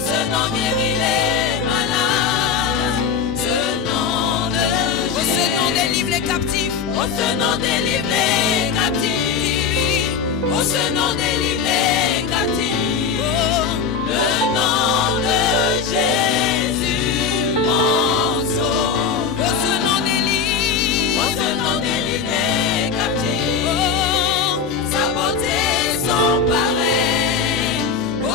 ce nom guérit les malades. Ce nom de Jésus. Ce nom délivre les captifs. Ce nom délivre les captifs. Ce nom délivre les captifs. Le nom de Jésus mon sauveur. Ce nom délivre les captifs. Sa beauté sans pareil.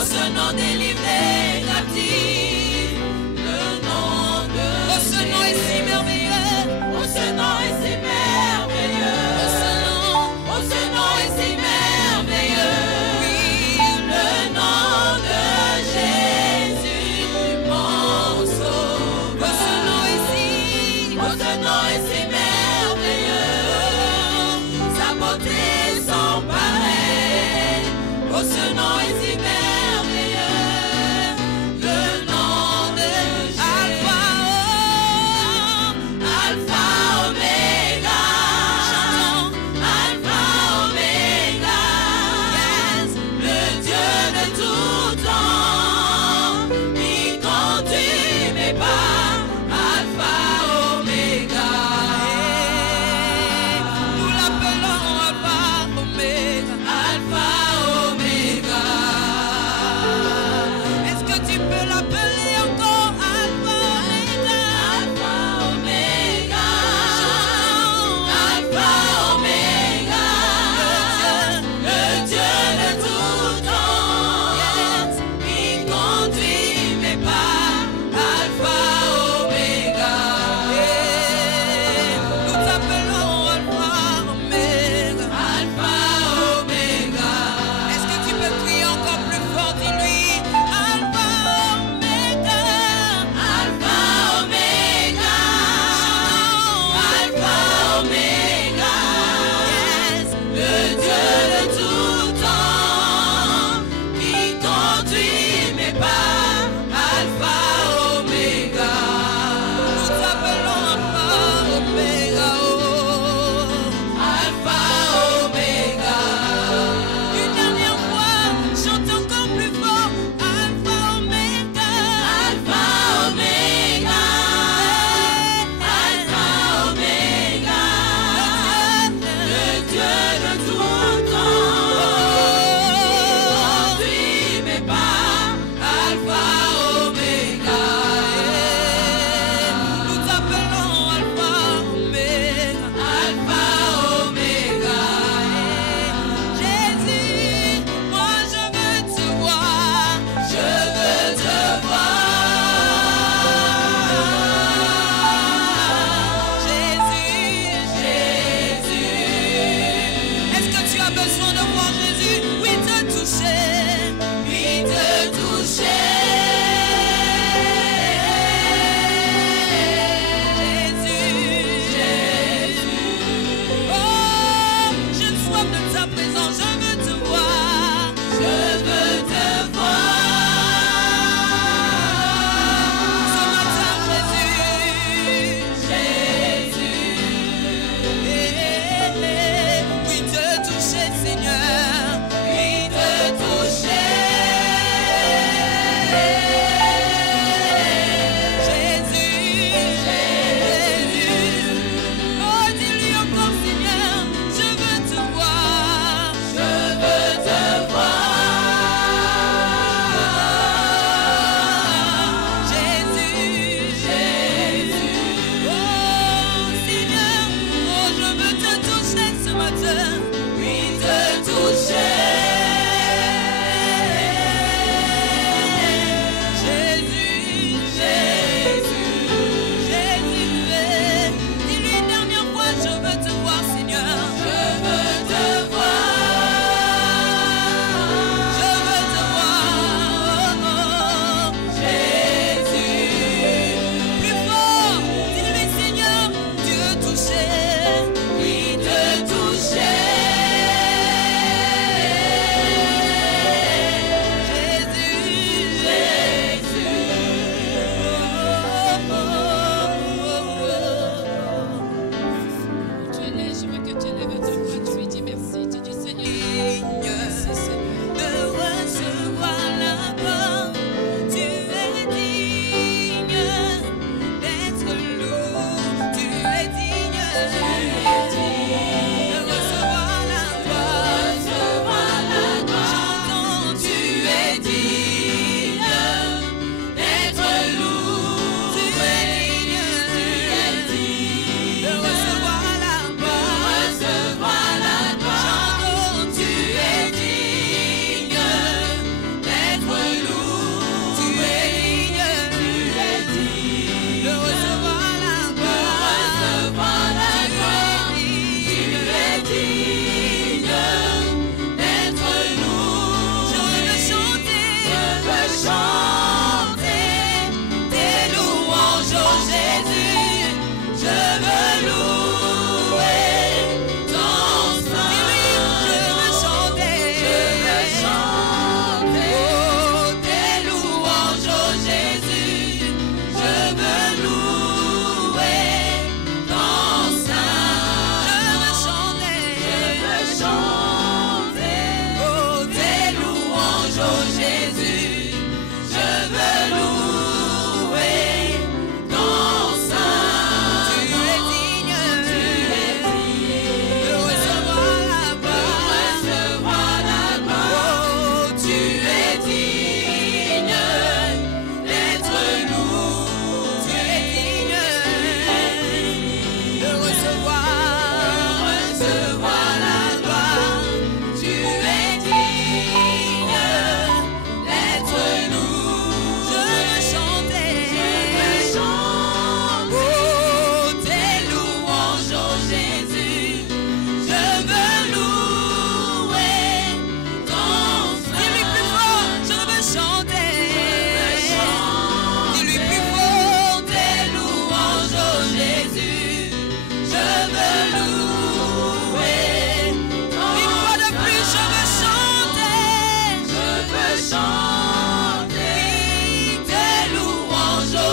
Ce nom délivre les captifs. Le nom de ce nom est si merveilleux. Ce nom est si merveilleux. Ce nom est si merveilleux. Oui, le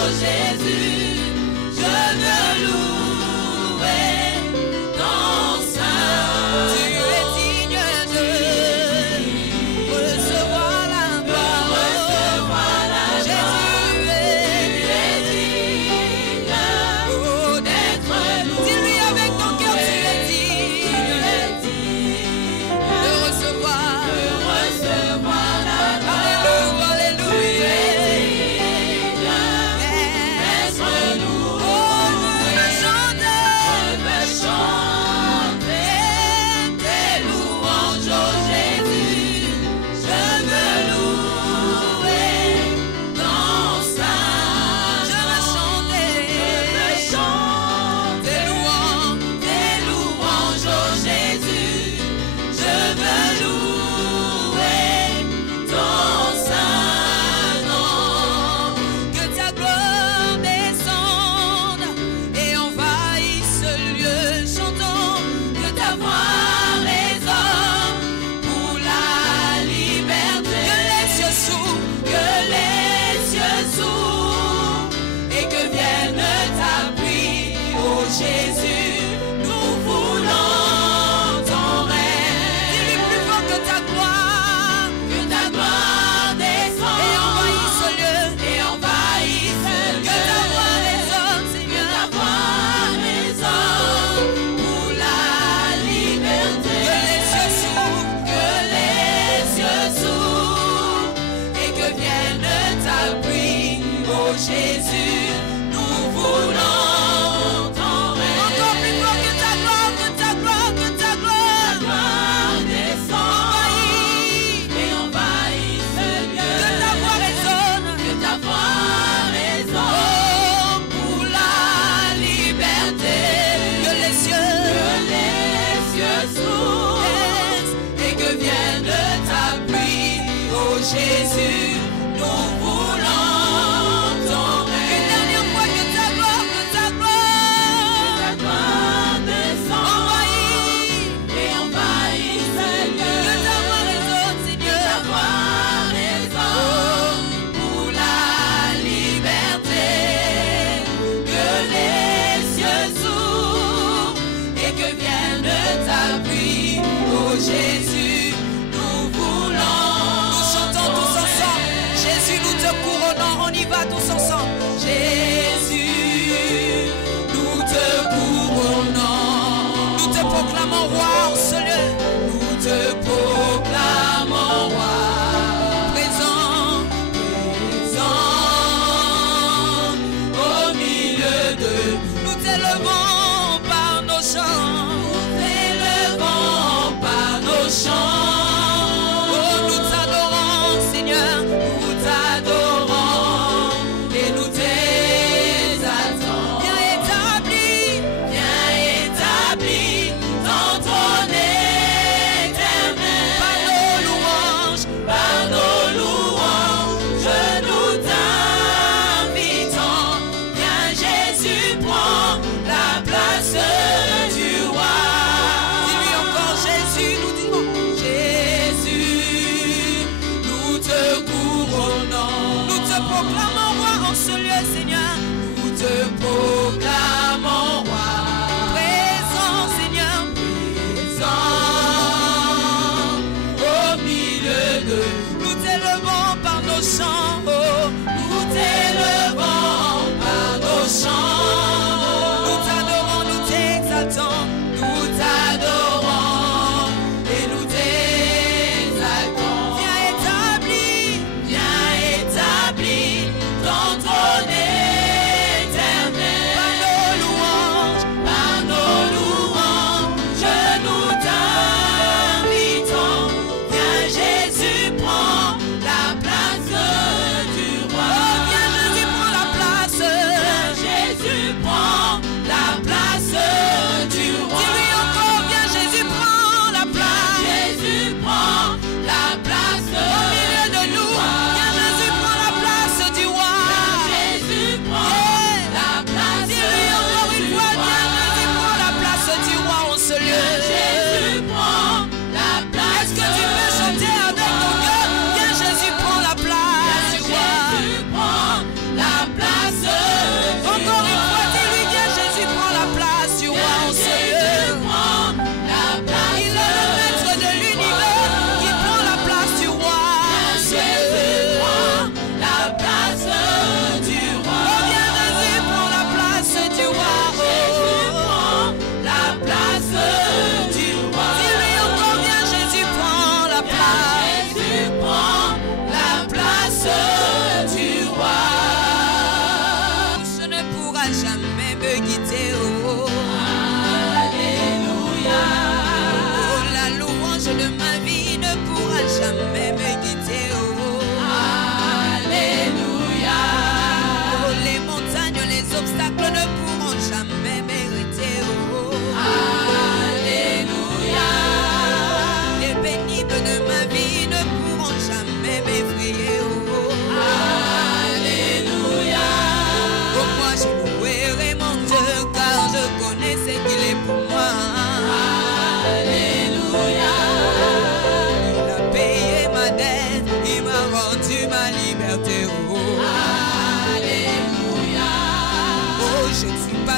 Jésus, je veux louer ton sein. Tu es digne de recevoir la parole. Jésus est digne d'être loué. Dis-lui avec ton cœur, tu es digne de recevoir la parole. Alléluia, alléluia. D'être loué. Oh, je veux chanter tes louanges, oh Jésus. Je veux louer ton sein. Je veux chanter tes louanges, oh Jésus. Je veux louer ton saint nom. Que ta gloire descende et envahisse ce lieu. Chantons que ta voix résonne pour la liberté. Que les cieux s'ouvrent et que vienne ta pluie, oh Jésus. Nous voulons ton règne. Dis-lui plus fort que ta gloire descende et envahisse ce lieu. Que ta voix résonne, Seigneur. Que ta voix résonne pour la liberté. Que les cieux s'ouvrent et que vienne ta pluie, oh Jésus. Nous voulons ton règne. Encore plus fort que ta gloire, que ta gloire, que ta gloire. Ta gloire descend et envahit ce lieu. Que ta voix résonne, oh, pour la liberté. Que les cieux s'ouvrent et que vienne ta pluie, oh Jésus. Nous voulons ton règne. Une dernière fois, que ta gloire descend, envahit ce lieu. Que ta voix résonne, Seigneur. Oh, pour la liberté. Que les cieux s'ouvrent et que vienne ta pluie, oh Jésus. Nous voulons. Nous chantons tous ensemble. Jésus, nous te couronnons. On y va tous ensemble. Jésus, nous te couronnons. Nous te proclamons roi en ce lieu. Nous te proclamons roi. Présent au milieu de nous. T'élevons par nos chants. Oh, nous t'adorons, Seigneur. Nous t'adorons et nous t'exaltons. Viens établi dans ton éternel. Par nos louanges, nous t'invitons. Viens Jésus, prends la place du roi. Dis-lui encore Jésus, nous disons Jésus, nous te couronnons. Nous te proclamons roi en ce lieu, Seigneur. Nous te proclamons roi. Présent, Seigneur, présent au milieu de nous. T'élevons par nos chants, oh, nous t'élevons par nos chants. Nous t'adorons, nous t'exaltons, nous t'adorons et nous t'exaltons. Viens établi dans ton éternel. Par nos louanges,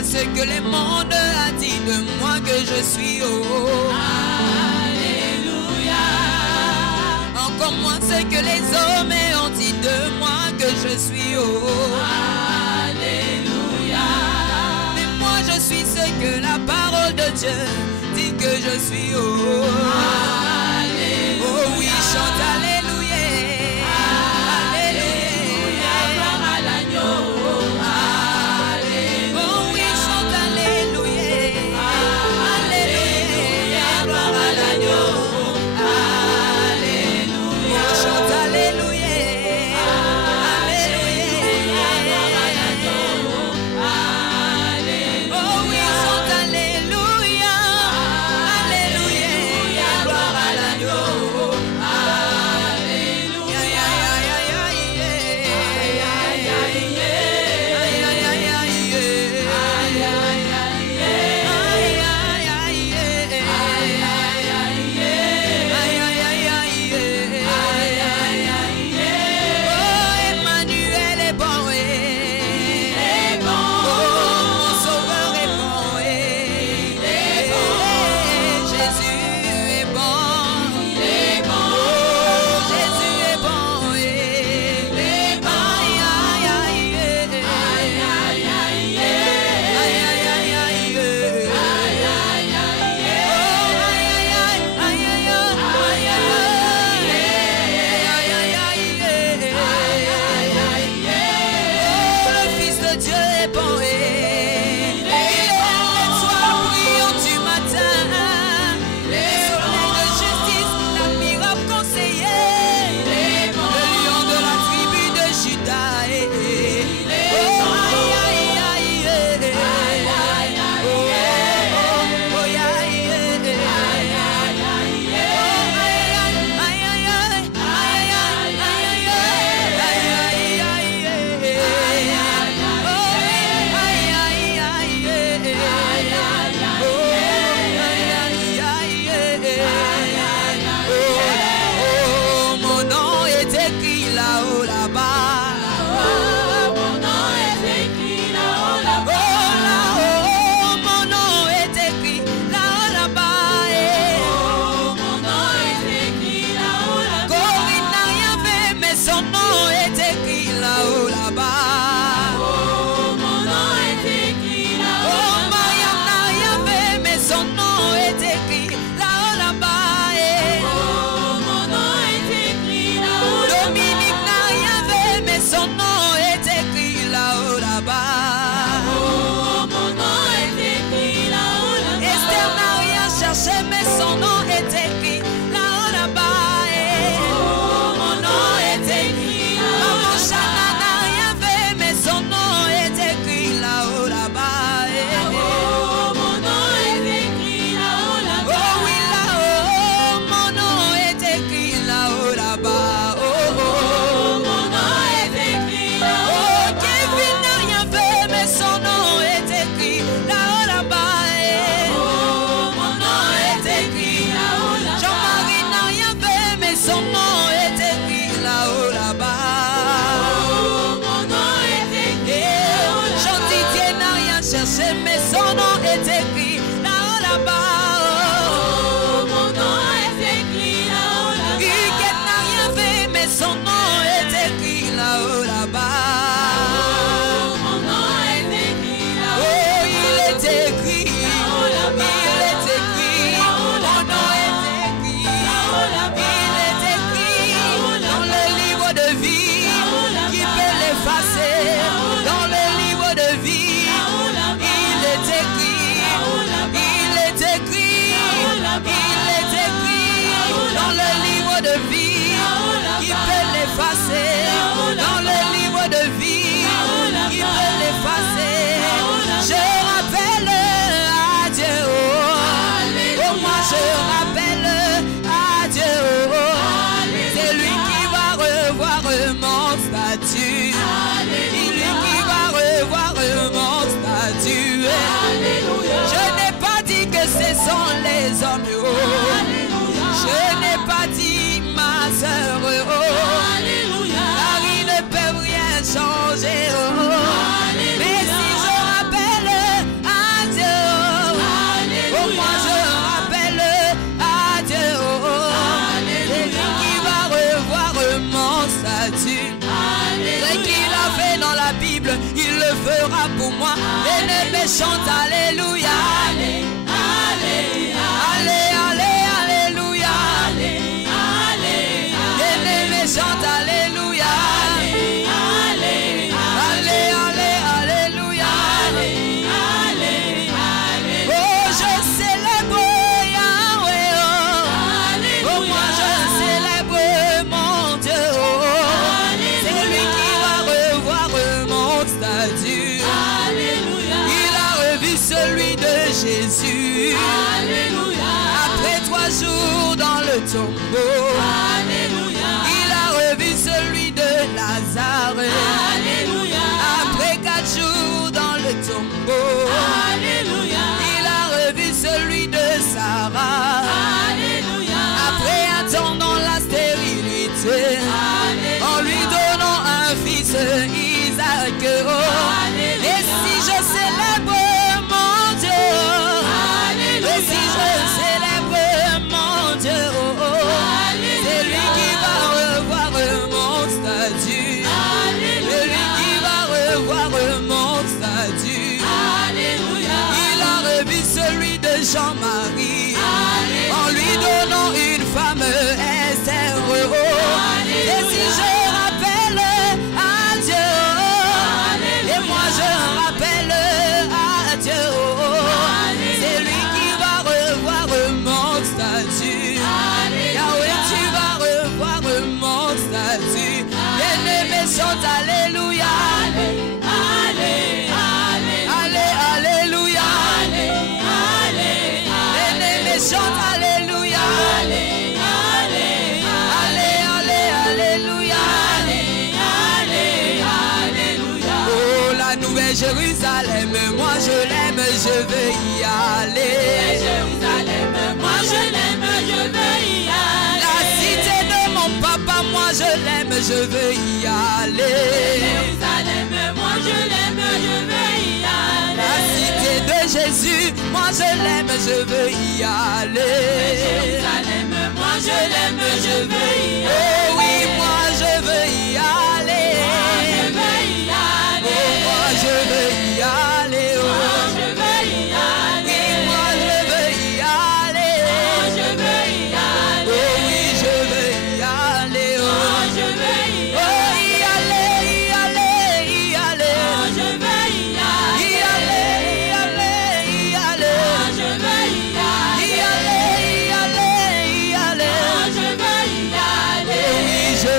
pas ce que le monde a dit de moi que je suis. Oh, alléluia. Encore moins ce que les hommes ont dit de moi que je suis. Oh, alléluia. Mais moi je suis ce que la parole de Dieu dit que je suis. Oh, alléluia. Oh oui, chante alléluia. Dans le livre de vie, il est écrit. il le fera pour moi. Bien-aimé, chante alléluia. Allez, allez, allez, alléluia. Bien-aimé, chante alléluia. Allez, allez, alléluia. Oh, je célèbre Yahweh. Oh, moi je célèbre mon Dieu. C'est lui qui va revoir mon statut. Il a revu celui de Jésus. Après 3 jours dans le tombeau. Il a revu celui de Lazare. Après 4 jours dans le tombeau. Il a revu celui de Sarah. Après un temps dans la stérilité. En lui donnant un fils, Isaac. Et si je célèbre mon Dieu, et si je célèbre mon Dieu, c'est lui qui va revoir mon statut. C'est lui qui va revoir mon statut. Il a revu celui de Jean-Marie en lui donnant une femme Esther. Et si je rappelle à Dieu, et moi je rappelle à Dieu, c'est lui qui va revoir mon statut. Yahweh, tu vas revoir mon statut. Bien-aimé, chante alléluia. Alléluia. Bien-aimé, chante alléluia. Oh, la nouvelle Jérusalem, moi je l'aime, je veux y aller. Jérusalem, moi je l'aime, je veux y aller. La cité de mon papa, moi je l'aime, je veux y aller. Jérusalem, moi je l'aime, je veux y aller. La cité de Jésus, moi je l'aime, je veux y aller. Jérusalem, moi je l'aime, je veux y aller. Oh oui, moi je veux y aller. Je veux y aller, oh. Je veux y aller. Oui, moi je veux y aller. Je veux y aller. Oh oui, je veux y aller, oh. Je veux y aller. Oh, y aller, y aller, y aller. Je veux y aller. Y aller, y aller, y aller. Je veux y aller. Y aller, y aller, y aller. Je veux y aller. Oh oui, je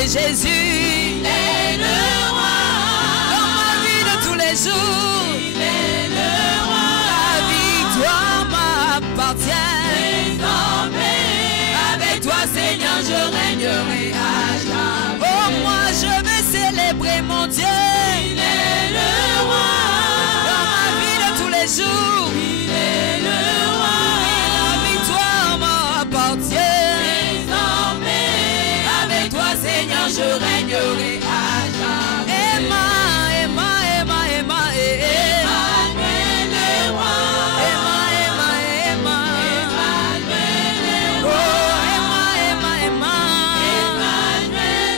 c'est Jésus. Il est le roi. Dans ma vie de tous les jours. Il est le roi. La victoire m'appartient. Désormais, avec toi Seigneur, je régnerai à jamais. Oh, moi je vais célébrer mon Dieu. Il est le roi. Dans ma vie de tous les jours. Il est le roi. La victoire m'appartient. Désormais, avec toi Seigneur, je régnerai à jamais. Emmanuel le roi. Emmanuel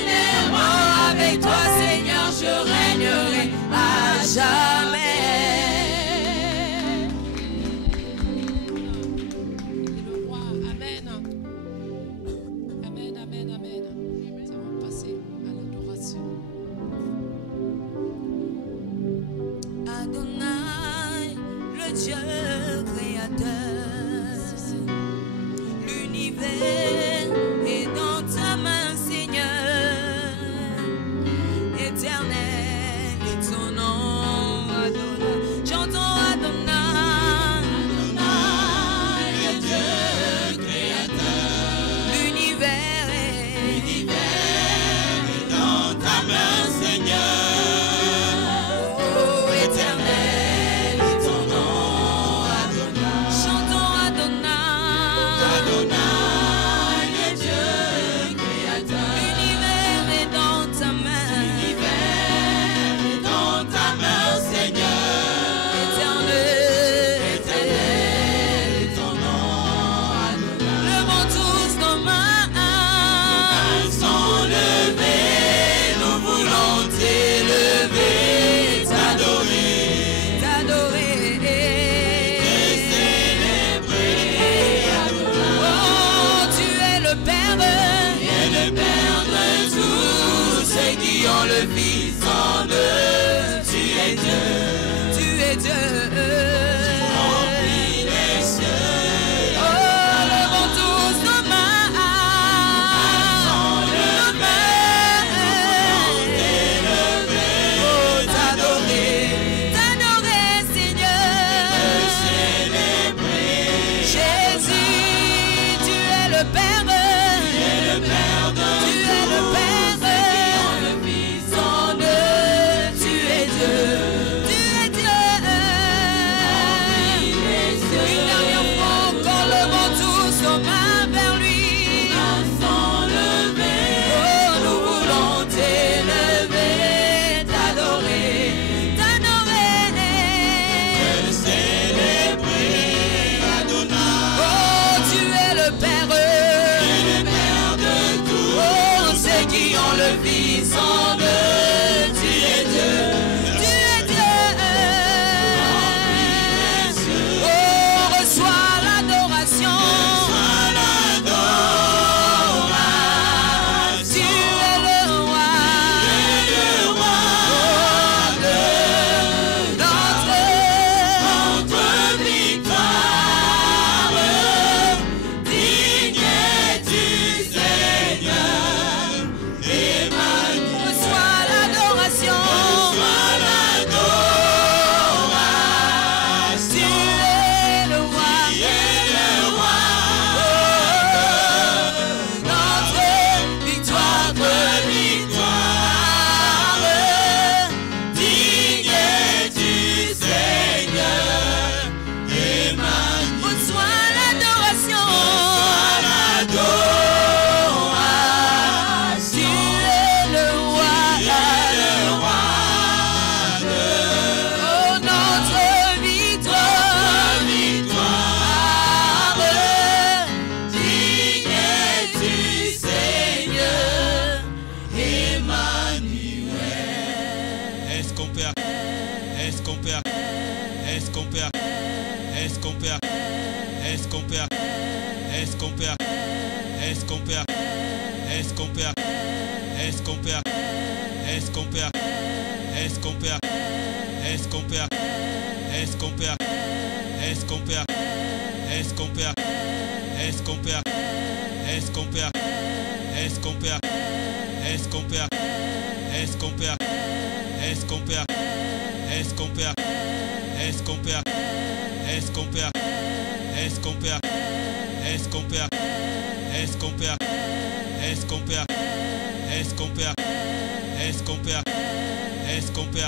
le roi. Avec toi Seigneur, je régnerai à jamais. Le roi, amen. Amen, amen, amen. Nous allons passer à l'adoration. Adonai, le Dieu créateur, l'univers est dans ta main, Seigneur. Éternel est ton nom, Adonai. J'entends Adonai, Adonai, le Dieu créateur, l'univers est dans ta main, Seigneur. Oh, éternel est ton nom, Adonai. Chantons Adonai, Adonai, le Dieu créateur. L'univers est dans ta main, l'univers est dans ta main, Seigneur. Éternel est ton nom, Adonai. Levons tous nos mains sont levées, nous voulons t'élever, t'adorer, te célébrer, Adonai. Oh, tu es le Père, de tous ceux qui ont le Fils en eux. Tu es Dieu, remplis les cieux. Oh, levons tous nos mains sont levées, oh, t'adorer, Seigneur, te célébrer. Jésus, tu es le Père, de en eux, tu es Dieu. Une dernière fois encore, levons tous nos mains vers lui. Oh, nous voulons t'élever, t'adorer, te célébrer, Adonai. Oh, tu es le Père, de tous ceux qui ont le Fils en eux. Tu es Dieu, Oh, reçois l'adoration. Tu es le roi, de notre victoire. Digne es-tu, Seigneur, Emmanuel. Reçois l'adoration. Tu es le roi, notre victoire. Digne es-tu, Seigneur, Emmanuel. Reçois l'adoration. Tu es le roi, oh, notre victoire. Digne es-tu, Seigneur, Emmanuel. Est-ce qu'on peut Est-ce qu'on peut, est-ce qu'on peut, est-ce qu'on peut, est-ce qu'on peut, est-ce qu'on peut, est-ce qu'on peut, est-ce qu'on peut, est-ce qu'on peut, est-ce qu'on peut, est-ce qu'on peut, est-ce qu'on peut, est-ce qu'on peut, est-ce qu'on peut,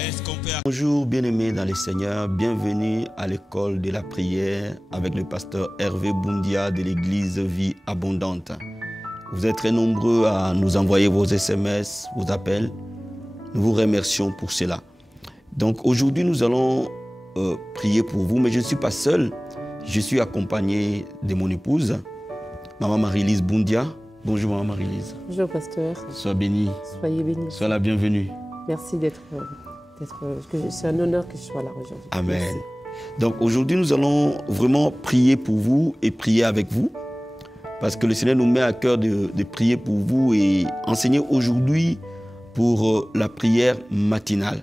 est-ce qu'on peut. Bonjour bien-aimés dans le Seigneur, bienvenue à l'école de la prière avec le pasteur Hervé Boundia de l'église Vie Abondante. Vous êtes très nombreux à nous envoyer vos SMS, vos appels. Nous vous remercions pour cela. Donc aujourd'hui, nous allons prier pour vous, mais je ne suis pas seul. Je suis accompagné de mon épouse, Maman Marie-Lise Boundia. Bonjour Maman Marie-Lise. Bonjour pasteur. Sois bénie. Soyez bénis. Sois la bienvenue. Merci d'être... C'est un honneur que je sois là aujourd'hui. Amen. Merci. Donc aujourd'hui, nous allons vraiment prier pour vous et prier avec vous. Parce que le Seigneur nous met à cœur de prier pour vous et enseigner aujourd'hui pour la prière matinale.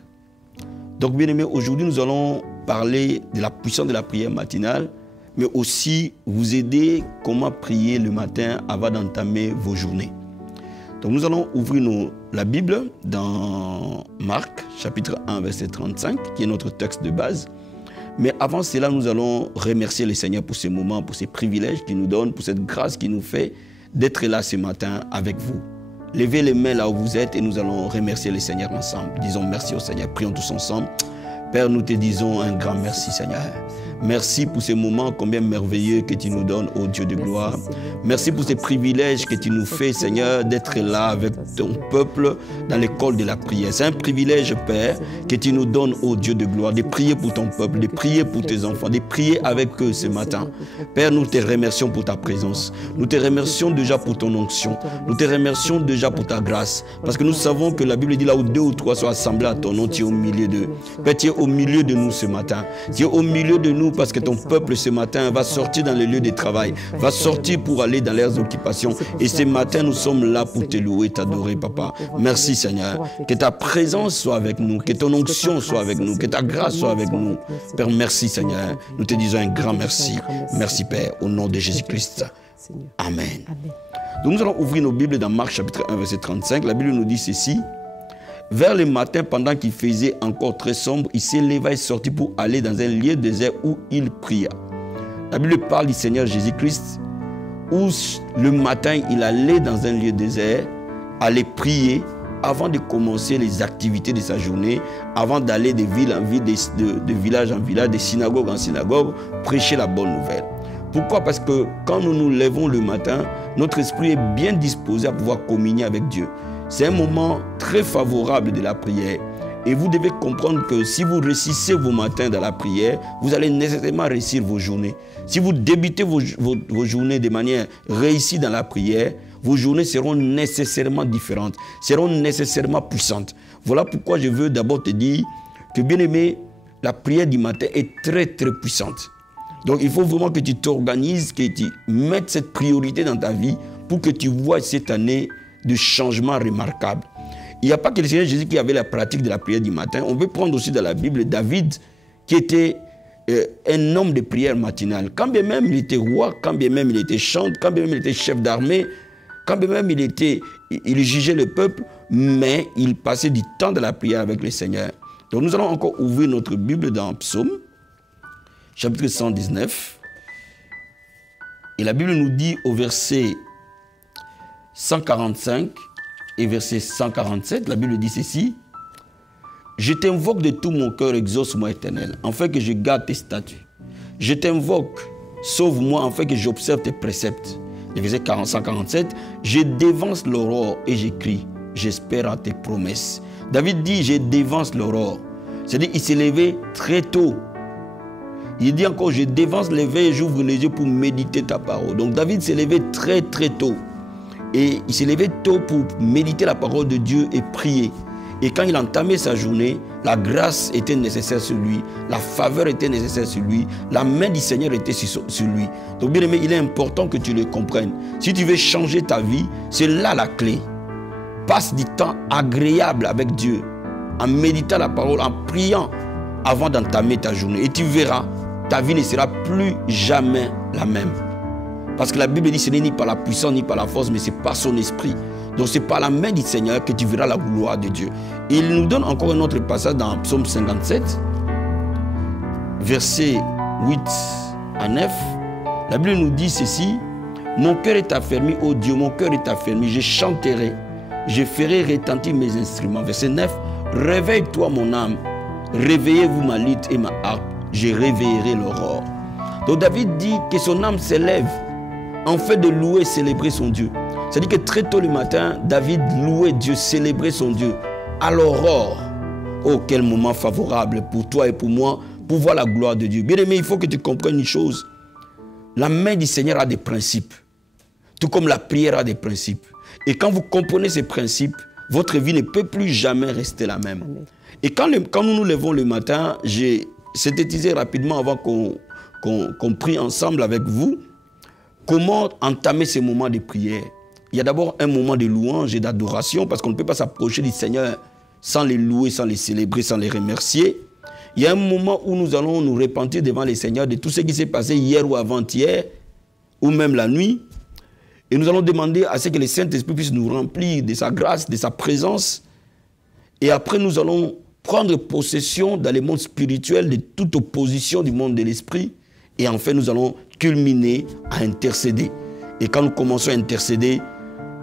Donc bien aimé, aujourd'hui nous allons parler de la puissance de la prière matinale, mais aussi vous aider comment prier le matin avant d'entamer vos journées. Donc nous allons ouvrir la Bible dans Marc, chapitre 1, verset 35, qui est notre texte de base. Mais avant cela, nous allons remercier le Seigneur pour ces moments, pour ces privilèges qu'il nous donne, pour cette grâce qu'il nous fait d'être là ce matin avec vous. Levez les mains là où vous êtes et nous allons remercier le Seigneur ensemble. Disons merci au Seigneur, prions tous ensemble. Père, nous te disons un grand merci Seigneur. Merci pour ces moments combien merveilleux que tu nous donnes, ô Dieu de gloire. Merci pour ces privilèges que tu nous fais, Seigneur, d'être là avec ton peuple dans l'école de la prière. C'est un privilège, Père, que tu nous donnes, ô Dieu de gloire, de prier pour ton peuple, de prier pour tes enfants, de prier avec eux ce matin. Père, nous te remercions pour ta présence. Nous te remercions déjà pour ton onction. Nous te remercions déjà pour ta grâce. Parce que nous savons que la Bible dit là où 2 ou 3 sont assemblés à ton nom, tu es au milieu d'eux. Père, tu es au milieu de nous ce matin. Tu es au milieu de nous parce que ton peuple ce matin va sortir dans les lieux de travail, va sortir pour aller dans leurs occupations. Et ce matin, nous sommes là pour te louer, t'adorer, Papa. Merci Seigneur. Que ta présence soit avec nous, que ton onction soit avec nous, que ta grâce soit avec nous. Père, merci Seigneur. Nous te disons un grand merci. Merci Père, au nom de Jésus-Christ. Amen. Donc nous allons ouvrir nos Bibles dans Marc chapitre 1, verset 35. La Bible nous dit ceci. Vers le matin, pendant qu'il faisait encore très sombre, il s'éleva et sortit pour aller dans un lieu désert où il pria. La Bible parle du Seigneur Jésus-Christ, où le matin, il allait dans un lieu désert, aller prier avant de commencer les activités de sa journée, avant d'aller de ville en ville, de village en village, de synagogue en synagogue, prêcher la bonne nouvelle. Pourquoi? Parce que quand nous nous levons le matin, notre esprit est bien disposé à pouvoir communier avec Dieu. C'est un moment très favorable de la prière. Et vous devez comprendre que si vous réussissez vos matins dans la prière, vous allez nécessairement réussir vos journées. Si vous débutez vos journées de manière réussie dans la prière, vos journées seront nécessairement différentes, seront nécessairement puissantes. Voilà pourquoi je veux d'abord te dire que, bien aimé, la prière du matin est très très puissante. Donc il faut vraiment que tu t'organises, que tu mettes cette priorité dans ta vie pour que tu vois cette année de changements remarquables. Il n'y a pas que le Seigneur Jésus qui avait la pratique de la prière du matin. On peut prendre aussi dans la Bible David, qui était un homme de prière matinale. Quand bien même il était roi, quand bien même il était chantre, quand bien même il était chef d'armée, quand bien même il jugeait le peuple, mais il passait du temps de la prière avec le Seigneur. Donc nous allons encore ouvrir notre Bible dans Psaume, chapitre 119. Et la Bible nous dit au verset 145 et verset 147, la Bible dit ceci. Je t'invoque de tout mon cœur, exauce-moi éternel, afin que je garde tes statuts. Je t'invoque, sauve-moi, afin que j'observe tes préceptes. Le verset 147, je dévance l'aurore et j'écris, j'espère en tes promesses. David dit, je dévance l'aurore. C'est-à-dire, il s'est levé très tôt. Il dit encore, je dévance l'éveil et j'ouvre les yeux pour méditer ta parole. Donc David s'est levé très très tôt. Et il s'est levé tôt pour méditer la parole de Dieu et prier. Et quand il entamait sa journée, la grâce était nécessaire sur lui, la faveur était nécessaire sur lui, la main du Seigneur était sur lui. Donc bien aimé, il est important que tu le comprennes. Si tu veux changer ta vie, c'est là la clé. Passe du temps agréable avec Dieu, en méditant la parole, en priant avant d'entamer ta journée. Et tu verras, ta vie ne sera plus jamais la même. Parce que la Bible dit ce n'est ni par la puissance ni par la force, mais c'est par son esprit. Donc c'est par la main du Seigneur que tu verras la gloire de Dieu. Et il nous donne encore un autre passage dans Psaume 57, versets 8 à 9. La Bible nous dit ceci: mon cœur est affermi, ô Dieu, mon cœur est affermi, je chanterai, je ferai retentir mes instruments. Verset 9, réveille-toi mon âme, réveillez-vous ma lutte et ma harpe, je réveillerai l'aurore. Donc David dit que son âme s'élève en fait de louer et célébrer son Dieu. C'est-à-dire que très tôt le matin, David louait Dieu, célébrait son Dieu. À l'aurore, oh quel moment favorable pour toi et pour moi, pour voir la gloire de Dieu. Bien aimé, il faut que tu comprennes une chose. La main du Seigneur a des principes, tout comme la prière a des principes. Et quand vous comprenez ces principes, votre vie ne peut plus jamais rester la même. Amen. Et quand nous nous levons le matin, j'ai synthétisé rapidement avant qu'on prie ensemble avec vous, comment entamer ces moments de prière. Il y a d'abord un moment de louange et d'adoration, parce qu'on ne peut pas s'approcher du Seigneur sans les louer, sans les célébrer, sans les remercier. Il y a un moment où nous allons nous repentir devant le Seigneur de tout ce qui s'est passé hier ou avant-hier, ou même la nuit. Et nous allons demander à ce que le Saint-Esprit puisse nous remplir de sa grâce, de sa présence. Et après, nous allons prendre possession dans le monde spirituel de toute opposition du monde de l'esprit. Et enfin, nous allons culminer à intercéder. Et quand nous commençons à intercéder,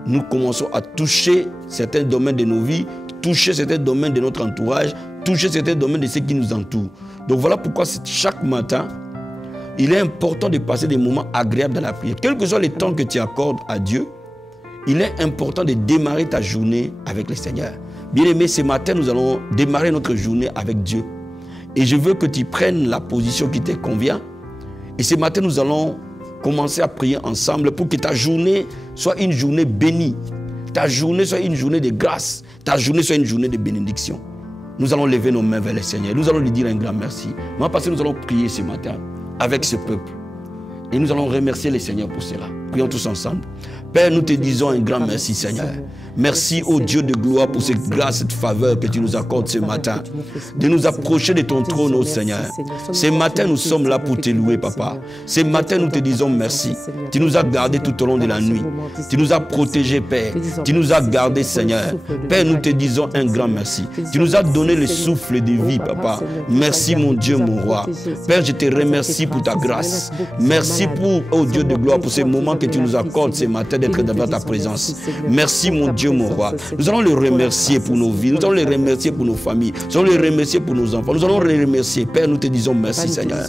nous commençons à toucher certains domaines de nos vies, toucher certains domaines de notre entourage, toucher certains domaines de ceux qui nous entourent. Donc voilà pourquoi chaque matin, il est important de passer des moments agréables dans la prière. Quel que soit le temps que tu accordes à Dieu, il est important de démarrer ta journée avec le Seigneur. Bien aimé, ce matin, nous allons démarrer notre journée avec Dieu. Et je veux que tu prennes la position qui te convient. Et ce matin, nous allons commencer à prier ensemble pour que ta journée soit une journée bénie. Ta journée soit une journée de grâce. Ta journée soit une journée de bénédiction. Nous allons lever nos mains vers le Seigneur. Nous allons lui dire un grand merci. Parce que nous allons prier ce matin avec ce peuple. Et nous allons remercier le Seigneur pour cela. Prions tous ensemble. Père, nous te disons un grand merci, Seigneur. Merci, ô Dieu de gloire, pour cette grâce, cette faveur que tu nous accordes ce matin. De nous approcher de ton trône, ô Seigneur. Ce matin, nous sommes là pour te louer, Papa. Ce matin, nous te disons merci. Tu nous as gardés tout au long de la nuit. Tu nous as protégés, Père. Tu nous as gardés, Seigneur. Père, nous te disons un grand merci. Tu nous as donné le souffle de vie, Papa. Merci, mon Dieu, mon roi. Père, je te remercie pour ta grâce. Merci pour, ô Dieu de gloire, pour ces moments que tu nous accordes ce matin d'être devant ta présence. Merci, mon Dieu, mon roi. Nous allons le remercier pour nos vies. Nous allons le remercier pour nos familles. Nous allons le remercier pour nos enfants. Nous allons le remercier. Père, nous te disons merci, Seigneur.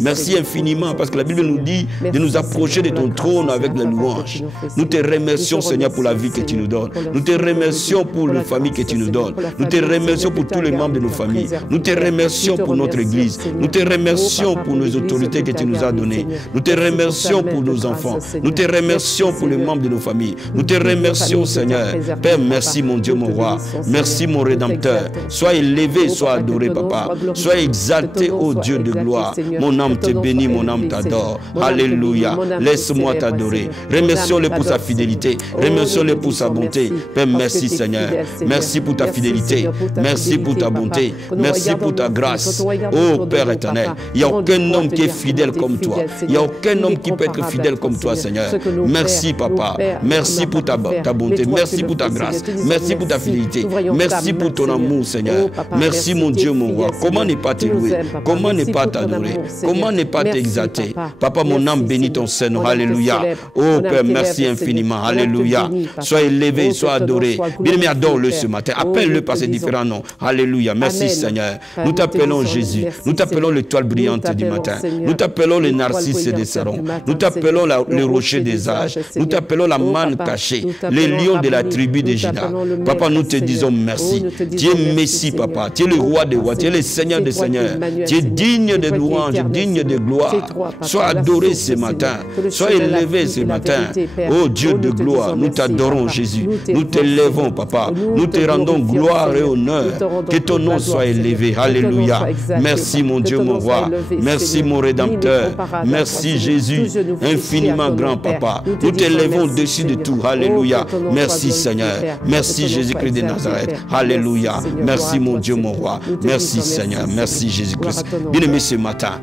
Merci infiniment, parce que la Bible nous dit de nous approcher de ton trône avec la louange. Nous te remercions, Seigneur, pour la vie que tu nous donnes. Nous te remercions pour la famille que tu nous donnes. Nous te remercions pour tous les membres de nos familles. Nous te remercions pour notre Église. Nous te remercions pour nos autorités que tu nous as données. Nous te remercions pour nos enfants. Nous te remercions pour les membres de nos familles. Nous te remercions, Seigneur. Père, merci, mon Dieu, mon roi. Merci, mon Rédempteur. Sois élevé, sois adoré, Papa. Sois exalté, ô Dieu de gloire. Mon âme te bénit, mon âme t'adore. Alléluia. Laisse-moi t'adorer. Remercions-le pour sa fidélité. Remercions-le pour sa bonté. Père, merci, Seigneur. Merci pour ta fidélité. Merci pour ta bonté. Merci pour ta grâce. Ô Père éternel, il n'y a aucun homme qui est fidèle comme toi. Il n'y a aucun homme qui peut être fidèle comme toi, Seigneur. Merci, Papa. Merci pour ta bonté. Merci pour ta grâce. Merci pour ta fidélité. Merci pour ton amour, Seigneur. Merci, mon Dieu, mon roi. Comment ne pas te louer? Comment ne pas t'adorer? Comment ne pas t'exalter? Papa, mon âme bénit ton Seigneur. Alléluia. Oh Père, merci infiniment. Alléluia. Sois élevé, sois adoré. Bien-aimé, adore-le ce matin. Appelle-le par ses différents noms. Alléluia. Merci, Seigneur. Nous t'appelons Jésus. Nous t'appelons l'étoile brillante du matin. Nous t'appelons le narcisse des Sarons. Nous t'appelons le rocher des âges. Nous t'appelons la manne cachée. Les lions de la tribu de Juda. Papa, nous te disons merci. Tu es Messie, Papa. Tu es le roi des rois. Tu es le Seigneur des seigneurs. Tu es digne de louange, digne de gloire. Sois adoré ce matin. Sois élevé ce matin. Oh Dieu de gloire, nous t'adorons, Jésus. Nous t'élèvons, Papa. Nous te rendons gloire et honneur. Que ton nom soit élevé. Alléluia. Merci, mon Dieu, mon roi. Merci, mon Rédempteur. Merci, Jésus. Infiniment grand, Papa. Nous t'élèvons au-dessus de tout. Alléluia. Merci, Seigneur. Merci, Jésus-Christ de Nazareth. Alléluia. Merci, mon Dieu, mon roi. Merci, Seigneur. Merci, Jésus-Christ. Bien-aimé, ce matin,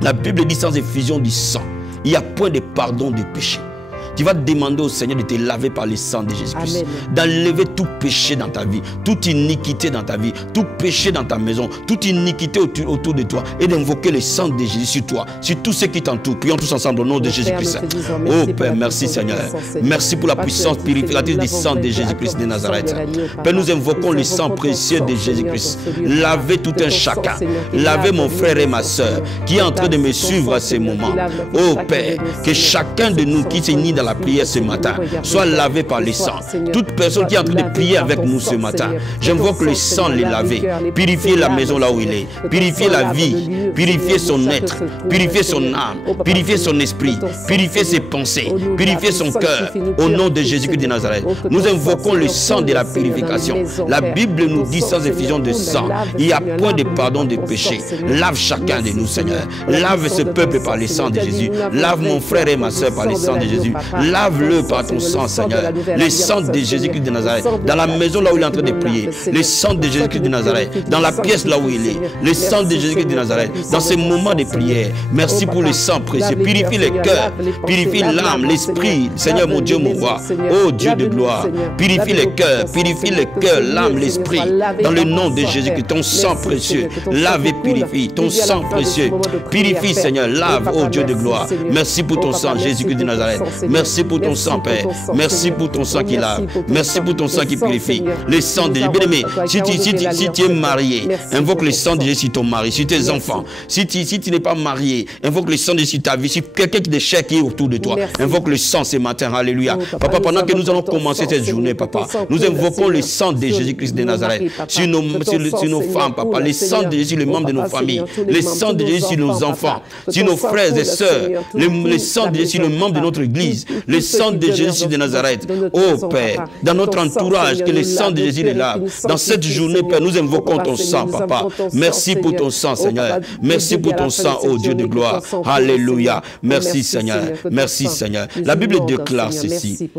la Bible dit sans effusion du sang, il n'y a point de pardon de péché. Tu vas demander au Seigneur de te laver par le sang de Jésus-Christ. D'enlever tout péché dans ta vie, toute iniquité dans ta vie, tout péché dans ta maison, toute iniquité autour de toi. Et d'invoquer le sang de Jésus sur toi, sur tous ceux qui t'entourent. Prions tous ensemble au nom de Jésus-Christ. Oh Père, merci Seigneur. Merci pour la puissance purificatrice du sang de Jésus-Christ de Nazareth. Père, nous invoquons le sang précieux de Jésus-Christ. Lavez tout un chacun. Lavez mon frère et ma soeur qui est en train de me suivre à ce moment. Oh Père, que chacun de nous qui s'est mis dans la prière ce matin soit lavé par le sang. Toute personne qui est en train de prier avec nous ce matin, j'invoque le sang les laver, purifier la maison là où il est, purifier la vie, purifier son être, purifier son âme, purifier son esprit, purifier ses pensées, purifier son cœur. Au nom de Jésus-Christ de Nazareth, nous invoquons le sang de la purification. La Bible nous dit sans effusion de sang, il n'y a point de pardon de péché. Lave chacun de nous, Seigneur. Lave ce peuple par le sang de Jésus. Lave mon frère et ma soeur par le sang de Jésus. Lave-le par ton sang, Seigneur. Le sang de Jésus-Christ de Nazareth. Dans la maison là où il est en train de prier. Le sang de Jésus-Christ de Nazareth. Dans la pièce là où il est. Le sang de Jésus-Christ de Nazareth. Dans ces moments de prière. Merci pour le sang précieux. Purifie le cœur. Purifie l'âme, l'esprit. Seigneur mon Dieu, mon roi. Oh Dieu de gloire. Purifie le cœur. Purifie le cœur, l'âme, l'esprit. Dans le nom de Jésus-Christ. Ton sang précieux. Lave et purifie. Ton sang précieux. Purifie, Seigneur. Lave, oh Dieu de gloire. Merci pour ton sang, Jésus-Christ de Nazareth. Merci pour ton sang, Père. Merci pour ton sang qui lave. Merci pour ton sang qui purifie. Le sang de Jésus. Bien-aimé, si tu es marié, invoque le sang de Jésus sur ton mari, sur tes enfants. Si tu n'es pas marié, invoque le sang de Jésus sur ta vie, sur quelqu'un de cher qui est autour de toi. Invoque le sang ce matin. Alléluia. Papa, pendant que nous allons commencer cette journée, papa, nous invoquons le sang de Jésus-Christ de Nazareth sur nos femmes, papa. Le sang de Jésus sur les membres de nos familles. Le sang de Jésus sur nos enfants, sur nos frères et sœurs. Le sang de Jésus sur les membres de notre église. Le sang de Jésus de Nazareth. Oh Père, dans notre entourage, que le sang de Jésus est là. Dans cette journée, Père, nous invoquons ton sang, papa. Merci pour ton sang, Seigneur. Merci pour ton sang, oh Dieu de gloire. Alléluia. Merci, Seigneur. Merci, Seigneur. La Bible déclare ceci.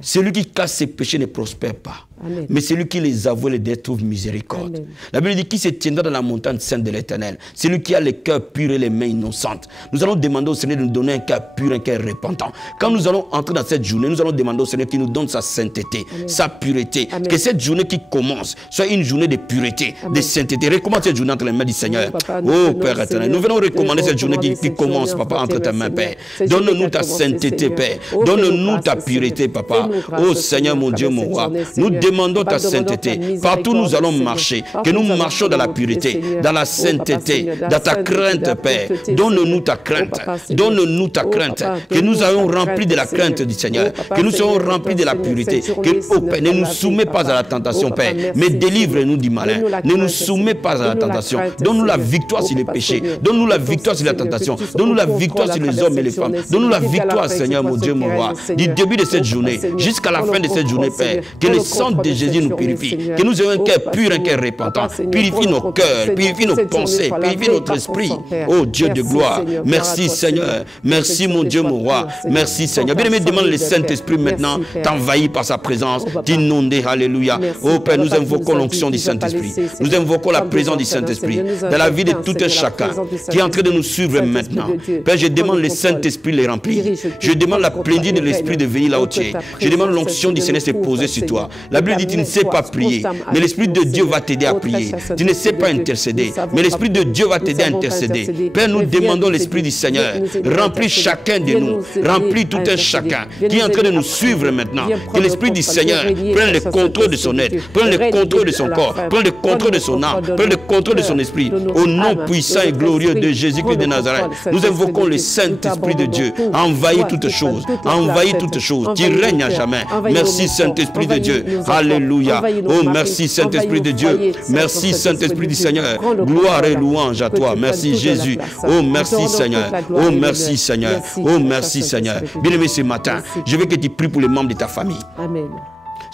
Celui qui cache ses péchés ne prospère pas. Amen. Mais celui qui les avoue les détruit trouve miséricorde. Amen. La Bible dit qui se tiendra dans la montagne sainte de l'Éternel. Celui qui a le cœur pur et les mains innocentes. Nous allons demander au Seigneur de nous donner un cœur pur, un cœur repentant. Quand nous allons entrer dans cette journée, nous allons demander au Seigneur qu'il nous donne sa sainteté, Amen. Sa pureté. Amen. Que cette journée qui commence soit une journée de pureté, Amen. De sainteté. Recommande cette journée entre les mains du Seigneur. Oh Père éternel, nous venons recommander cette journée qui commence, Papa, entre tes mains, Père. Donne-nous ta sainteté, Père. Donne-nous ta pureté, Papa. Oh Seigneur, mon Dieu, mon roi. Nous demandons ta sainteté. Partout nous allons marcher, que nous marchions dans la pureté, dans la sainteté, dans ta crainte, Père. Donne-nous ta crainte, donne-nous ta crainte, que nous ayons rempli de la crainte du Seigneur, que nous soyons remplis de la pureté, que, oh Père, ne nous soumets pas à la tentation, Père, mais délivre-nous du malin. Ne nous soumets pas à la tentation. Donne-nous la victoire sur les péchés, donne-nous la victoire sur la tentation, donne-nous la victoire sur les hommes et les femmes, donne-nous la victoire, Seigneur, mon Dieu, mon roi, du début de cette journée jusqu'à la fin de cette journée, Père, que le sang de Jésus nous purifie. Que nous ayons un cœur pur, un cœur repentant. Purifie nos cœurs, purifie nos pensées, purifie notre esprit. Oh Dieu de gloire, merci Seigneur. Merci mon Dieu, mon roi. Merci Seigneur. Bien-aimé, demande le Saint-Esprit maintenant t'envahir par sa présence, t'inonder. Alléluia. Oh Père, nous invoquons l'onction du Saint-Esprit. Nous invoquons la présence du Saint-Esprit dans la vie de tout un chacun qui est en train de nous suivre maintenant. Père, je demande le Saint-Esprit les remplir. Je demande la plénitude de l'Esprit de venir là où tu es. Je demande l'onction du Seigneur se poser sur toi. La Bible dit tu ne sais pas prier, mais l'Esprit de Dieu va t'aider à prier. Tu ne sais pas intercéder, mais l'Esprit de Dieu va t'aider à intercéder. Père, nous demandons l'Esprit du Seigneur. Remplis chacun de nous. Remplis tout un chacun qui est en train de nous suivre maintenant. Que l'Esprit du Seigneur prenne le contrôle de son être, prenne le contrôle de son corps, prenne le contrôle de son âme, prenne le contrôle de son esprit. Au nom puissant et glorieux de Jésus-Christ de Nazareth, nous invoquons le Saint-Esprit de Dieu. Envahis toutes choses. Envahis toutes choses. Tu règnes à jamais. Merci Saint-Esprit de Dieu. Alléluia. Oh, merci Saint-Esprit de Dieu. Merci Saint-Esprit du Seigneur. Gloire et louange à toi. Merci Jésus. Oh, merci Seigneur. Oh, merci Seigneur. Oh, merci Seigneur. Bien-aimé, ce matin, je veux que tu pries pour les membres de ta famille. Amen.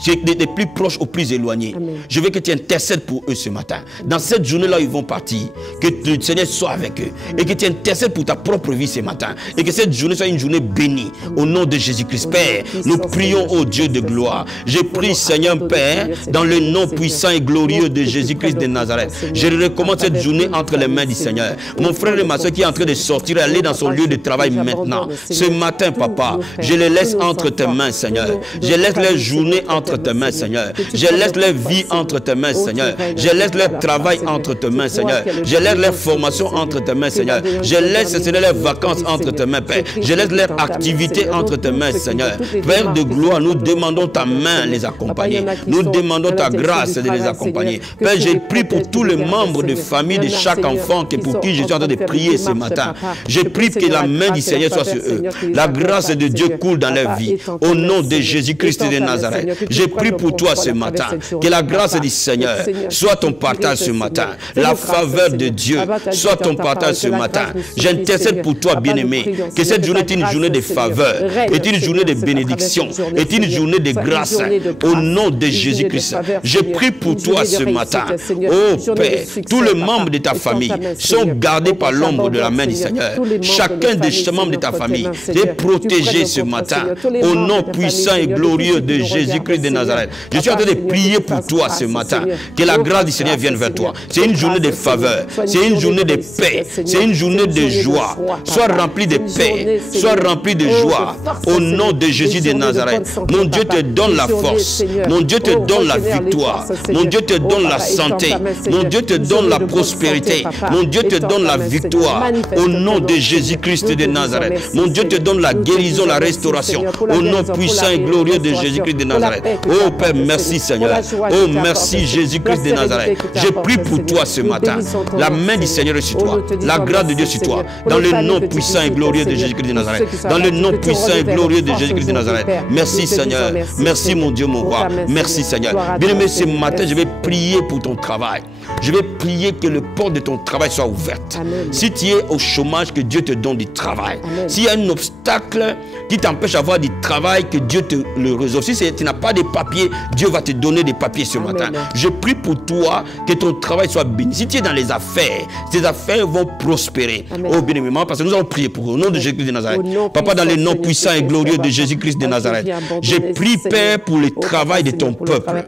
des plus proches aux plus éloignés. Amen. Je veux que tu intercèdes pour eux ce matin. Dans cette journée-là, ils vont partir. Que le Seigneur soit avec eux. Et que tu intercèdes pour ta propre vie ce matin. Et que cette journée soit une journée bénie. Au nom de Jésus-Christ. Père, nous prions au Dieu de gloire. Je prie, Seigneur Père, dans le nom puissant et glorieux de Jésus-Christ de Nazareth. Je recommande cette journée entre les mains du Seigneur. Mon frère et ma soeur qui est en train de sortir et aller dans son lieu de travail maintenant. Ce matin, papa, je les laisse entre tes mains, Seigneur. Je laisse leur journée entre tes mains, Seigneur. Je laisse leur vie entre tes mains, Seigneur. Je laisse leur travail entre tes mains, Seigneur. Je laisse leur formation entre tes mains, Seigneur. Je laisse, Seigneur, leurs vacances entre tes mains, Père. Je laisse leur activité entre tes mains, Seigneur. Père de gloire, nous demandons ta main les accompagner. Nous demandons ta grâce de les accompagner. Père, je prie pour tous les membres de famille de chaque enfant pour qui je suis en train de prier ce matin. Je prie que la main du Seigneur soit sur eux. La grâce de Dieu coule dans leur vie. Au nom de Jésus-Christ de Nazareth. Je prie pour toi ce matin. Que la grâce du Seigneur soit ton partage ce matin. La faveur de Dieu soit ton partage ce matin. J'intercède pour toi, bien-aimé. Que cette journée est une journée de faveur, est une journée de bénédiction, est une journée de grâce. Au nom de Jésus-Christ. Je prie pour toi ce matin. Oh Père, tous les membres de ta famille sont gardés par l'ombre de la main du Seigneur. Chacun des membres de ta famille est protégé ce matin. Au nom puissant et glorieux de Jésus-Christ de Nazareth. Je suis en train de prier pour toi ce matin. Que la grâce du Seigneur vienne vers toi. C'est une journée de faveur. C'est une journée de paix. C'est une journée de joie. Sois rempli de paix. Sois rempli de joie. Au nom de Jésus de Nazareth. Mon Dieu te donne la force. Mon Dieu te donne la victoire. Mon Dieu te donne la santé. Mon Dieu te donne la prospérité. Mon Dieu te donne la victoire. Au nom de Jésus-Christ de Nazareth. Mon Dieu te donne la guérison, la restauration. Au nom puissant et glorieux de Jésus-Christ de Nazareth. Oh Père, merci Seigneur. Oh merci Jésus-Christ de Nazareth. Je prie pour toi ce matin. La main du Seigneur est sur toi. La grâce de Dieu sur toi. Dans le nom puissant et glorieux de Jésus-Christ de Nazareth. Dans le nom puissant et glorieux de Jésus-Christ de Nazareth. Merci Seigneur. Merci mon Dieu, mon roi. Merci Seigneur. Bien-aimé, ce matin, je vais prier pour ton travail. Je vais prier que le porte de ton travail soit ouverte. Amen. Si tu es au chômage, que Dieu te donne du travail. S'il y a un obstacle qui t'empêche d'avoir du travail, que Dieu te le résolve. Si tu n'as pas de papiers, Dieu va te donner des papiers ce matin. Je prie pour toi que ton travail soit béni. Si tu es dans les affaires, tes affaires vont prospérer. Amen. Oh bien-aimé, parce que nous allons prier pour eux. Au nom de Jésus-Christ de Nazareth. Papa, dans le nom puissant et glorieux de Jésus-Christ de Nazareth, je prie, Père, pour le travail de ton peuple.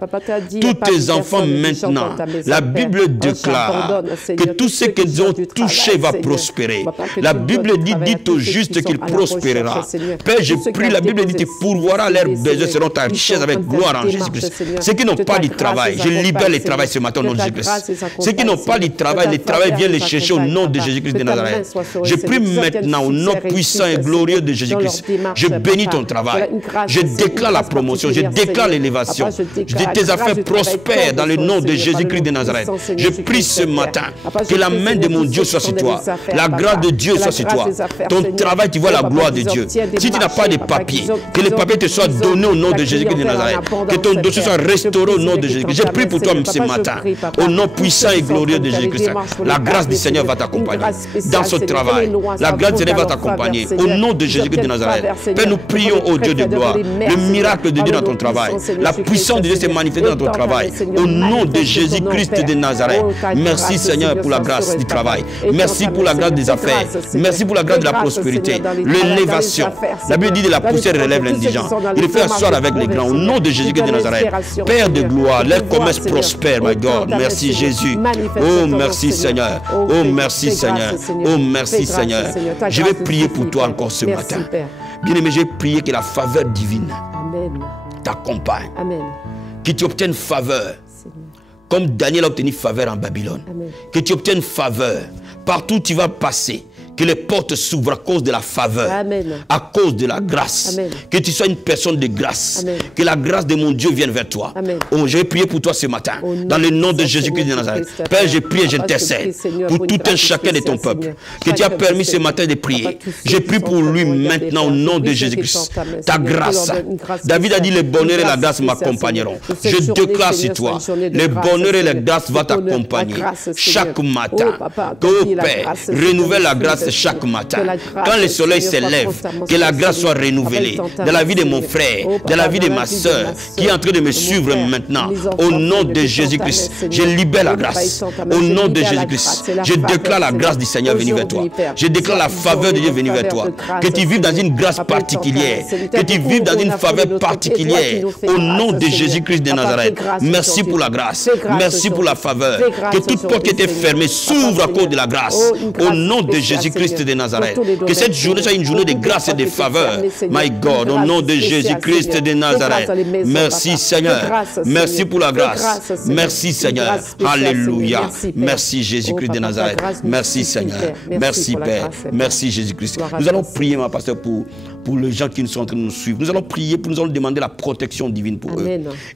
Tous tes enfants maintenant, la Bible déclare que tout ce qu'ils ont touché va prospérer. La Bible dit au juste qu'il prospérera. Père, je prie, la Bible dit que tu pourvoiras leurs besoins selon ta richesse avec gloire en Jésus-Christ. Ceux qui n'ont pas de travail, je libère le travail ce matin au nom de Jésus-Christ. Ceux qui n'ont pas de travail, le travail vient les chercher au nom de Jésus-Christ de Nazareth. Je prie maintenant au nom puissant et glorieux de Jésus-Christ. Je bénis ton travail. Je déclare la promotion. Je déclare l'élévation. Tes affaires prospèrent dans le nom de Jésus-Christ de Nazareth. Je prie ce matin que la main de mon Dieu soit sur toi. La grâce de Dieu soit sur toi. Ton travail, tu vois la gloire de Dieu. Si tu n'as pas de papiers, que les papiers te soient donnés au nom de Jésus-Christ de Nazareth. Que ton dossier soit restauré au nom de Jésus-Christ. Je prie pour toi ce matin. Au nom puissant et glorieux de Jésus-Christ. La grâce du Seigneur va t'accompagner dans ce travail. La grâce du Seigneur va t'accompagner. Au nom de Jésus-Christ de Nazareth. Père, nous prions au Dieu de gloire. Le miracle de Dieu dans ton travail. La puissance de Dieu s'est manifestée dans ton travail. Au nom de Jésus-Christ de Nazareth. Merci Seigneur pour la grâce du travail. Merci pour la grâce des affaires. Merci pour la grâce de la prospérité. L'élévation. La Bible dit de la poussière relève l'indigent. Il fait asseoir avec les grands. Au nom de Jésus-Christ de Nazareth. Père de gloire, leur commerce prospère, my God. Merci Jésus. Oh merci Seigneur. Oh merci Seigneur. Oh merci Seigneur. Je vais prier pour toi encore ce matin. Bien-aimé, je vais prier que la faveur divine t'accompagne. Que tu obtiennes faveur. Comme Daniel a obtenu faveur en Babylone. Amen. Que tu obtiennes faveur. Partout où tu vas passer. Que les portes s'ouvrent à cause de la faveur. Amen. À cause de la grâce. Amen. Que tu sois une personne de grâce. Amen. Que la grâce de mon Dieu vienne vers toi. Oh, je vais prier pour toi ce matin. Dans le nom de Jésus-Christ de Nazareth. Père, je prie et j'intercède pour tout un chacun de ton peuple. Que tu as permis ce matin de prier. Je prie pour lui maintenant au nom de Jésus-Christ. Ta grâce. David a dit le bonheur et la grâce m'accompagneront. Je déclare sur toi. Le bonheur et la grâce vont t'accompagner chaque matin. Que, oh Père, renouvelle la grâce grâce chaque matin. Quand le soleil s'élève, que la grâce soit renouvelée dans la vie de mon frère, dans la vie de ma soeur, qui est en train de me suivre maintenant. Au nom de Jésus-Christ, je libère la grâce. Au nom de Jésus-Christ, je déclare la grâce du Seigneur venue vers toi. Je déclare la faveur de Dieu venue vers toi. Que tu vives dans une grâce particulière. Que tu vives dans une faveur particulière. Au nom de Jésus-Christ de Nazareth. Merci pour la grâce. Merci pour la faveur. Que toute porte qui était fermée s'ouvre à cause de la grâce. Au nom de Jésus-Christ de Nazareth. Que cette journée soit une journée de grâce et de faveur. My God, au nom de Jésus-Christ de Nazareth. Merci Seigneur. Merci pour la grâce. Merci Seigneur. Alléluia. Merci Jésus-Christ de Nazareth. Merci Seigneur. Merci Père. Merci Jésus-Christ. Nous allons prier, ma pasteur, pour les gens qui sont en train de nous suivre. Nous allons prier, nous allons demander la protection divine pour eux.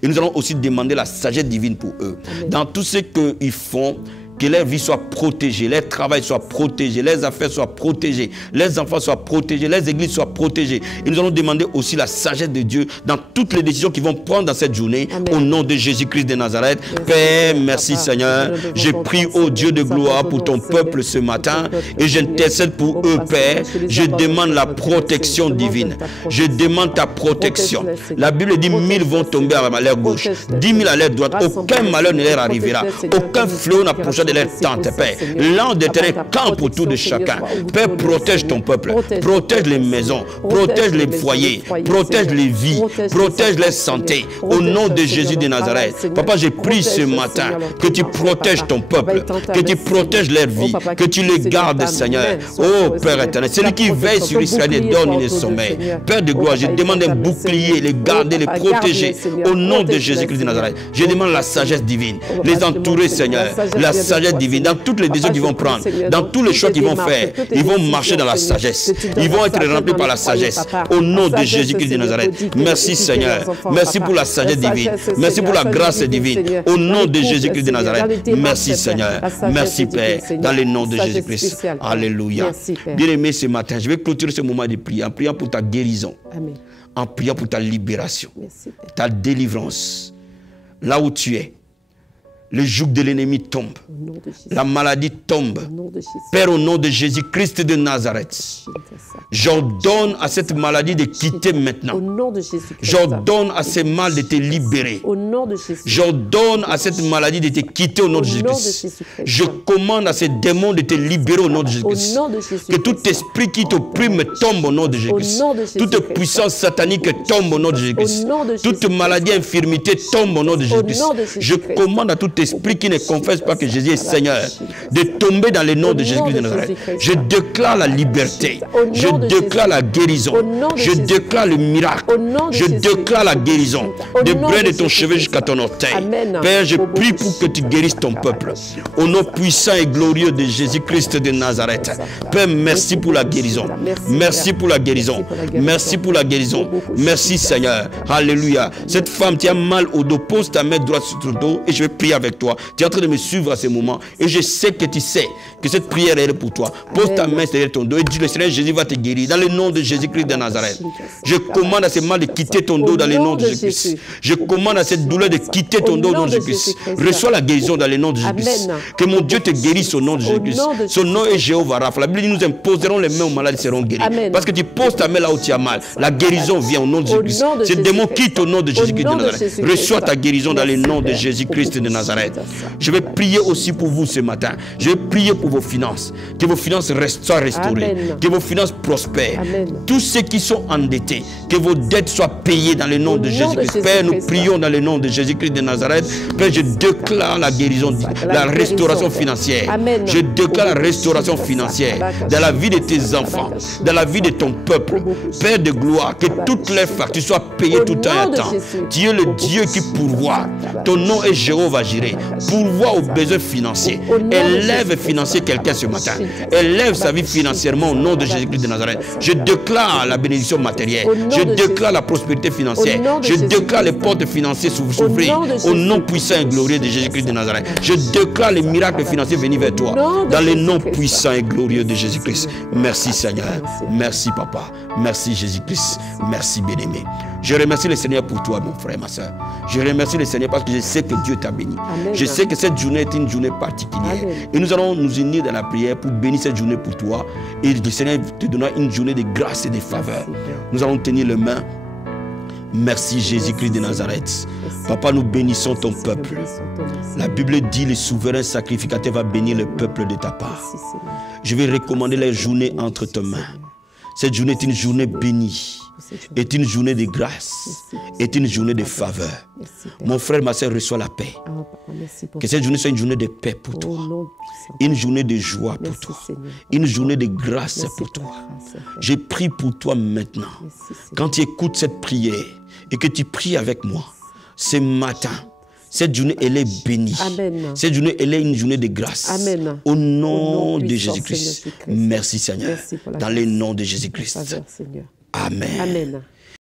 Et nous allons aussi demander la sagesse divine pour eux. Dans tout ce qu'ils font, que leur vie soit protégée, leur travail soit protégé, leurs affaires soient protégées, leurs enfants soient protégés, leurs églises soient protégées. Et nous allons demander aussi la sagesse de Dieu dans toutes les décisions qu'ils vont prendre dans cette journée. Au nom de Jésus-Christ de Nazareth. Père, merci Seigneur. Je prie au Dieu de gloire pour ton peuple ce matin et j'intercède pour eux, Père. Je demande la protection divine. Je demande ta protection. La Bible dit 1000 vont tomber à leur gauche, 10 000 à leur droite. Aucun malheur ne leur arrivera. Aucun fléau n'approchera de leur tente, Père. L'ange de terre campe autour de chacun. Père, protège ton peuple. Protège les maisons. Protège les foyers. Protège les vies. Protège les santé. Au nom de Jésus de Nazareth. Papa, je prie ce matin que tu protèges ton peuple. Que tu protèges leur vie. Que tu les gardes, Seigneur. Oh, Père éternel. Celui qui veille sur Israël et donne une sommeil. Père de gloire, je demande un bouclier, les garder, les protéger. Au nom de Jésus-Christ de Nazareth. Je demande la sagesse divine. Les entourer, Seigneur. La sagesse divine, dans toutes les décisions qu'ils vont prendre, dans tous les choix qu'ils vont faire, ils vont marcher dans la sagesse. Ils vont être remplis par la sagesse. Au nom de Jésus-Christ de Nazareth. Merci Seigneur. Merci pour la sagesse divine. Merci pour la grâce divine. Au nom de Jésus-Christ de Nazareth. Merci Seigneur. Merci Père. Dans le nom de Jésus-Christ. Alléluia. Bien-aimé, ce matin, je vais clôturer ce moment de prière en priant pour ta guérison. En priant pour ta libération. Ta délivrance. Là où tu es. Le joug de l'ennemi tombe. La maladie tombe. Père, au nom de Jésus-Christ de Nazareth, j'ordonne à cette maladie de quitter maintenant. J'ordonne à ce mal de te libérer. J'ordonne à cette maladie de te quitter au nom de Jésus-Christ. Je commande à ces démons de te libérer au nom de Jésus-Christ. Que tout esprit qui t'opprime tombe au nom de Jésus-Christ. Toute puissance satanique tombe au nom de Jésus-Christ. Toute maladie, infirmité tombe au nom de Jésus-Christ. Je commande à tout esprit qui ne confesse pas que Jésus est Seigneur, de tomber dans le nom de Jésus-Christ de Nazareth. Je déclare la liberté. Je déclare la guérison. Je déclare le miracle. Je déclare la guérison. De brin de ton cheveu jusqu'à ton orteil. Père, je prie pour que tu guérisses ton peuple. Au nom puissant et glorieux de Jésus-Christ de Nazareth. Père, merci pour la guérison. Merci pour la guérison. Merci pour la guérison. Merci Seigneur. Alléluia. Cette femme, tu as mal au dos. Pose ta main droite sur ton dos et je vais prier avec toi. Tu es en train de me suivre à ce moment et je sais que tu sais que cette prière est pour toi. Pose ta main derrière ton dos et dis le Seigneur Jésus va te guérir dans le nom de Jésus-Christ de Nazareth. Je commande à ce mal de quitter ton dos dans le nom de Jésus-Christ. Je commande à cette douleur de quitter ton dos au nom de Jésus-Christ. Reçois la guérison dans le nom de Jésus-Christ. Que mon Dieu te guérisse au nom de Jésus-Christ. Son nom est Jéhovah Rapha. La Bible dit nous imposerons les mains aux malades et seront guéris. Parce que tu poses ta main là où tu as mal. La guérison vient au nom de Jésus-Christ. Ce démon quitte au nom de Jésus-Christ de Nazareth. Reçois ta guérison dans le nom de Jésus-Christ de Nazareth. Je vais prier aussi pour vous ce matin. Je vais prier pour vos finances. Que vos finances soient restaurées. Que vos finances prospèrent. Tous ceux qui sont endettés, que vos dettes soient payées dans le nom de Jésus-Christ. Père, nous prions dans le nom de Jésus-Christ de Nazareth. Père, je déclare la guérison, la restauration financière. Je déclare la restauration financière dans la vie de tes enfants, dans la vie de ton peuple. Père de gloire, que toutes les factures soient payées tout temps et à temps. Tu es le Dieu qui pourvoit. Ton nom est Jéhovah Jireh. Pourvoit aux besoins financiers. Élève financier quelqu'un ce matin. Élève sa vie financièrement au nom de Jésus-Christ de Nazareth. Je déclare la bénédiction matérielle. Je déclare la prospérité financière. Je déclare les portes financières s'ouvrir au nom puissant et glorieux de Jésus-Christ de Nazareth. Je déclare les miracles financiers venir vers toi dans le nom puissant et glorieux de Jésus-Christ. Merci Seigneur. Merci Papa. Merci Jésus-Christ. Merci bien-aimé. Je remercie le Seigneur pour toi, mon frère, ma soeur. Je remercie le Seigneur parce que je sais que Dieu t'a béni. Amen. Je sais que cette journée est une journée particulière. Amen. Et nous allons nous unir dans la prière pour bénir cette journée pour toi. Et le Seigneur te donnera une journée de grâce et de faveur. Nous allons tenir les mains. Merci Jésus-Christ de Nazareth. Papa, nous bénissons ton peuple. La Bible dit le souverain sacrificateur va bénir le peuple de ta part. Je vais recommander la journée entre tes mains. Cette journée est une journée bénie, est une journée de grâce, est une journée de faveur. Mon frère, ma soeur, reçois la paix. Que cette journée soit une journée de paix pour toi, une journée de joie pour toi, une journée de grâce pour toi. Je prie pour toi maintenant. Quand tu écoutes cette prière et que tu pries avec moi, ce matin, cette journée, elle est bénie. Amen. Cette journée, elle est une journée de grâce. Amen. Au nom de Jésus-Christ. Merci Seigneur. Merci pour la dans grâce. le nom de Jésus-Christ. Seigneur. Amen. Amen.